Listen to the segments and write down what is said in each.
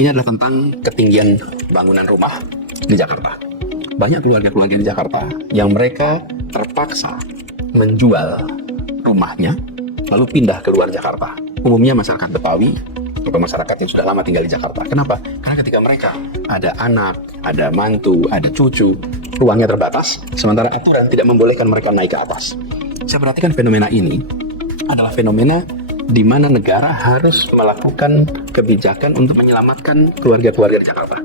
Ini adalah tentang ketinggian bangunan rumah di Jakarta. Banyak keluarga-keluarga di Jakarta yang mereka terpaksa menjual rumahnya lalu pindah ke luar Jakarta. Umumnya masyarakat Betawi atau masyarakat yang sudah lama tinggal di Jakarta. Kenapa? Karena ketika mereka ada anak, ada mantu, ada cucu, ruangnya terbatas, sementara aturan tidak membolehkan mereka naik ke atas. Saya perhatikan fenomena ini adalah fenomena di mana negara harus melakukan kebijakan untuk menyelamatkan keluarga-keluarga di Jakarta.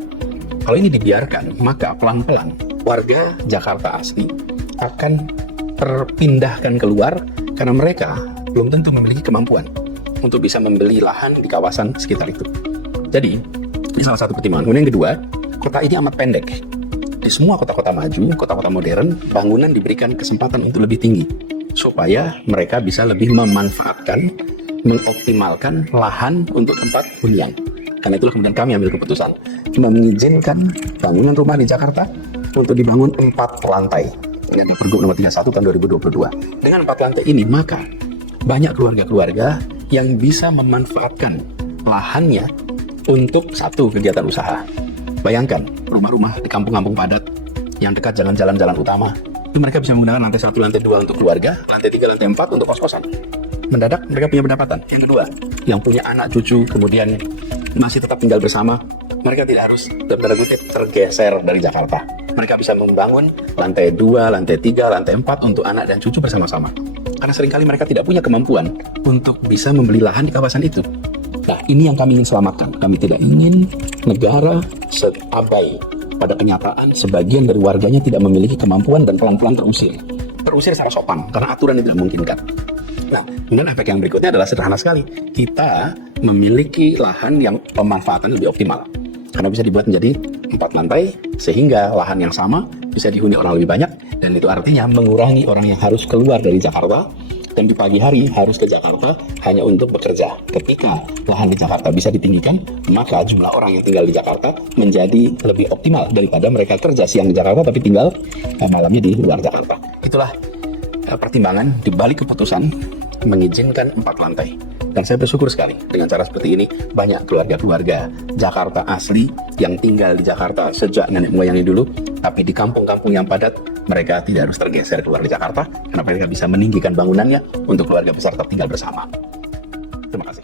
Kalau ini dibiarkan, maka pelan-pelan warga Jakarta asli akan terpindahkan keluar karena mereka belum tentu memiliki kemampuan untuk bisa membeli lahan di kawasan sekitar itu. Jadi, ini salah satu pertimbangan. Kemudian yang kedua, kota ini amat pendek. Di semua kota-kota maju, kota-kota modern, bangunan diberikan kesempatan untuk lebih tinggi supaya mereka bisa lebih memanfaatkan, mengoptimalkan lahan untuk tempat hunian. Karena itulah kemudian kami ambil keputusan mengizinkan bangunan rumah di Jakarta untuk dibangun 4 lantai. Ini adalah Pergub nomor 31 tahun 2022. Dengan 4 lantai ini, maka banyak keluarga-keluarga yang bisa memanfaatkan lahannya untuk satu kegiatan usaha. Bayangkan, rumah-rumah di kampung-kampung padat yang dekat jalan-jalan utama, itu mereka bisa menggunakan lantai 1, lantai 2 untuk keluarga, lantai 3, lantai 4 untuk kos-kosan. Mendadak mereka punya pendapatan. Yang kedua, yang punya anak cucu kemudian masih tetap tinggal bersama, mereka tidak harus tergeser dari Jakarta. Mereka bisa membangun lantai 2, lantai 3, lantai 4 untuk anak dan cucu bersama-sama. Karena seringkali mereka tidak punya kemampuan untuk bisa membeli lahan di kawasan itu. Nah, ini yang kami ingin selamatkan. Kami tidak ingin negara abai pada kenyataan sebagian dari warganya tidak memiliki kemampuan dan pelan-pelan terusir. Terusir secara sopan, karena aturan tidak memungkinkan. Nah, kemudian efek yang berikutnya adalah sederhana sekali. Kita memiliki lahan yang pemanfaatan lebih optimal. Karena bisa dibuat menjadi 4 lantai, sehingga lahan yang sama bisa dihuni orang lebih banyak, dan itu artinya mengurangi orang yang harus keluar dari Jakarta, dan di pagi hari harus ke Jakarta hanya untuk bekerja. Ketika lahan di Jakarta bisa ditinggikan, maka jumlah orang yang tinggal di Jakarta menjadi lebih optimal daripada mereka kerja siang di Jakarta tapi tinggal malamnya di luar Jakarta. Itulah pertimbangan di balik keputusan mengizinkan 4 lantai. Dan saya bersyukur sekali dengan cara seperti ini banyak keluarga-keluarga Jakarta asli yang tinggal di Jakarta sejak nenek moyangnya dulu, tapi di kampung-kampung yang padat mereka tidak harus tergeser keluar di Jakarta karena mereka bisa meninggikan bangunannya untuk keluarga besar tetap tinggal bersama. Terima kasih.